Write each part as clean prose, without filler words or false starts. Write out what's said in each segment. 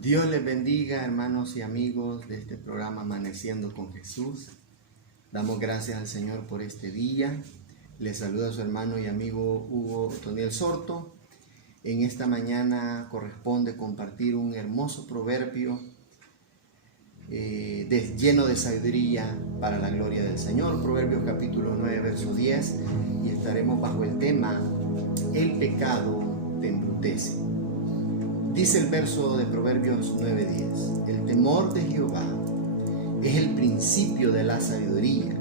Dios les bendiga, hermanos y amigos de este programa Amaneciendo con Jesús. Damos gracias al Señor por este día. Les saluda a su hermano y amigo Hugo Otoniel Sorto. En esta mañana corresponde compartir un hermoso proverbio lleno de sabiduría para la gloria del Señor. Proverbios capítulo 9, verso 10. Y estaremos bajo el tema: el pecado te embrutece. Dice el verso de Proverbios 9:10: el temor de Jehová es el principio de la sabiduría,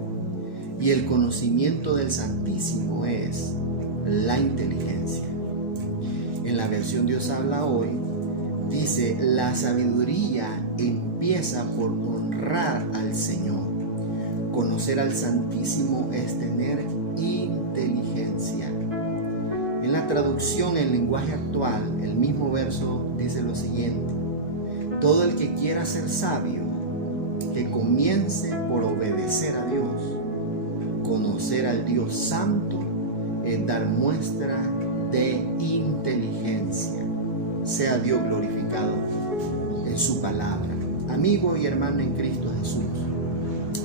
y el conocimiento del Santísimo es la inteligencia. En la versión Dios habla hoy, dice: la sabiduría empieza por honrar al Señor. Conocer al Santísimo es tener inteligencia. En la traducción en lenguaje actual, el mismo verso dice lo siguiente: todo el que quiera ser sabio, que comience por obedecer a Dios. Conocer al Dios Santo es dar muestra de inteligencia. Sea Dios glorificado en su palabra. Amigo y hermano en Cristo Jesús,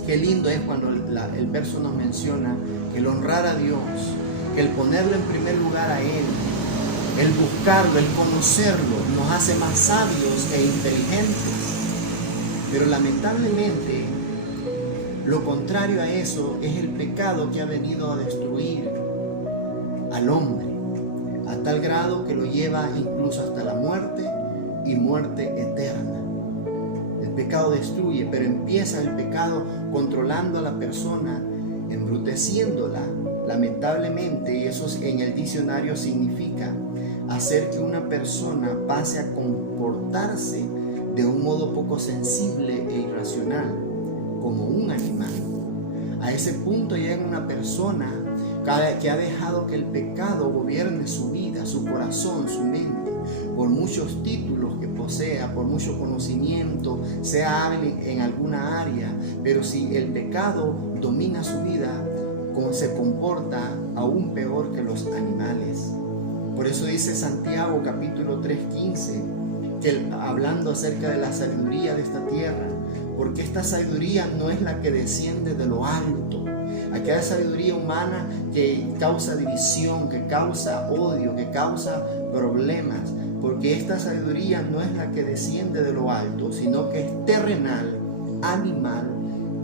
qué lindo es cuando el verso nos menciona que el honrar a Dios, que el ponerlo en primer lugar a Él, el buscarlo, el conocerlo, nos hace más sabios e inteligentes. Pero lamentablemente, lo contrario a eso es el pecado que ha venido a destruir al hombre, a tal grado que lo lleva incluso hasta la muerte y muerte eterna. El pecado destruye, pero empieza el pecado controlando a la persona, embruteciéndola. Lamentablemente, y eso en el diccionario significa hacer que una persona pase a comportarse de un modo poco sensible e irracional, como un animal. A ese punto llega una persona que ha dejado que el pecado gobierne su vida, su corazón, su mente, por muchos títulos que posea, por mucho conocimiento, sea hábil en alguna área, pero si el pecado domina su vida, se comporta aún peor que los animales. Por eso dice Santiago capítulo 3:15, que hablando acerca de la sabiduría de esta tierra, porque esta sabiduría no es la que desciende de lo alto, aquella sabiduría humana que causa división, que causa odio, que causa problemas, porque esta sabiduría no es la que desciende de lo alto, sino que es terrenal, animal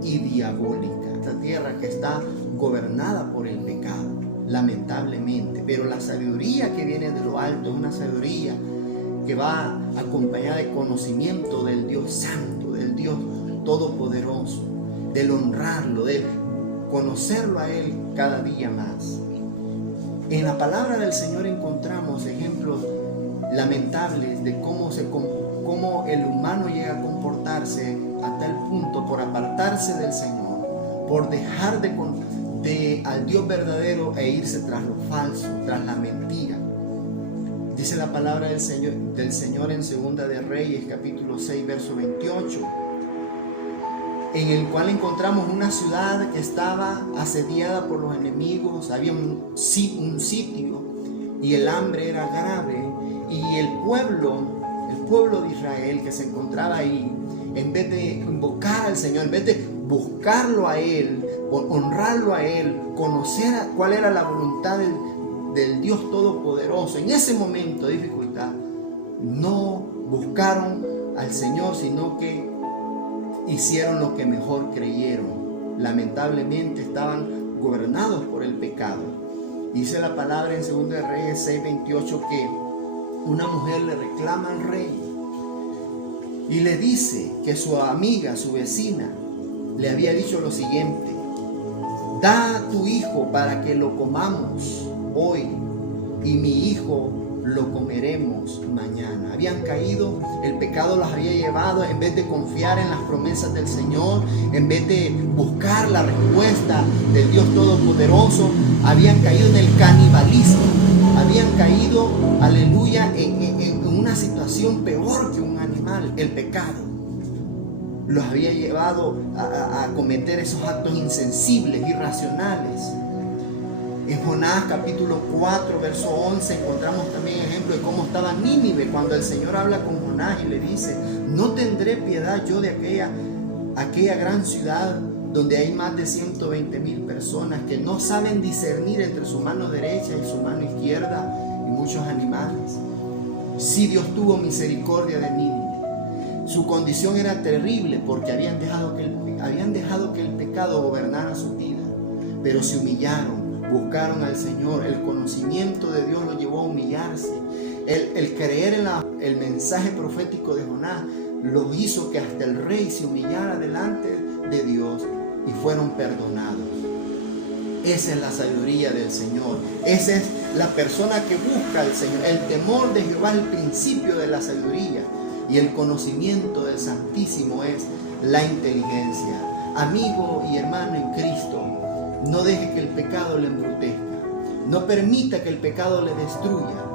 y diabólica. Esta tierra que está gobernada por el pecado, lamentablemente. Pero la sabiduría que viene de lo alto es una sabiduría que va acompañada de conocimiento del Dios Santo, del Dios Todopoderoso, del honrarlo, de conocerlo a Él cada día más. En la palabra del Señor encontramos ejemplos lamentables de cómo el humano llega a comportarse a tal punto por apartarse del Señor, por dejar al Dios verdadero e irse tras lo falso, tras la mentira. Dice la palabra del Señor en Segunda de Reyes capítulo 6 verso 28, en el cual encontramos una ciudad que estaba asediada por los enemigos. Había un sitio y el hambre era grave, y el pueblo de Israel que se encontraba ahí, en vez de invocar al Señor, en vez de buscarlo a Él, honrarlo a Él, conocer cuál era la voluntad del Dios Todopoderoso, en ese momento de dificultad, no buscaron al Señor, sino que hicieron lo que mejor creyeron. Lamentablemente estaban gobernados por el pecado. Dice la palabra en 2 de Reyes 6:28 que una mujer le reclama al rey y le dice que su amiga, su vecina, le había dicho lo siguiente: da a tu hijo para que lo comamos hoy, y mi hijo lo comeremos mañana. Habían caído, el pecado los había llevado, en vez de confiar en las promesas del Señor, en vez de buscar la respuesta del Dios Todopoderoso, habían caído en el canibalismo, habían caído, aleluya, en una situación peor que un animal. El pecado los había llevado a cometer esos actos insensibles, irracionales. En Jonás capítulo 4 verso 11 encontramos también ejemplo de cómo estaba Nínive cuando el Señor habla con Jonás. Jonás y le dice: ¿no tendré piedad yo de aquella gran ciudad donde hay más de 120,000 personas que no saben discernir entre su mano derecha y su mano izquierda, y muchos animales? Sí, Dios tuvo misericordia de Nínive. Su condición era terrible porque habían dejado que el pecado gobernara su vida, pero se humillaron, buscaron al Señor. El conocimiento de Dios lo llevó a humillarse. El creer en el mensaje profético de Jonás lo hizo que hasta el rey se humillara delante de Dios, y fueron perdonados. Esa es la sabiduría del Señor. Esa es la persona que busca al Señor. El temor de Jehová es el principio de la sabiduría, y el conocimiento del Santísimo es la inteligencia. Amigo y hermano en Cristo, no deje que el pecado le embrutezca. No permita que el pecado le destruya.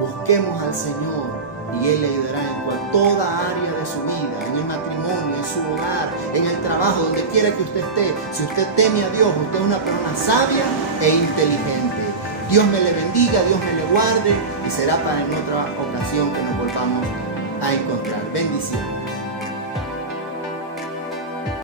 Busquemos al Señor y Él le ayudará en toda área de su vida, en el matrimonio, en su hogar, en el trabajo, donde quiera que usted esté. Si usted teme a Dios, usted es una persona sabia e inteligente. Dios me le bendiga, Dios me le guarde, y será para en otra ocasión que nos volvamos a encontrar. Bendiciones.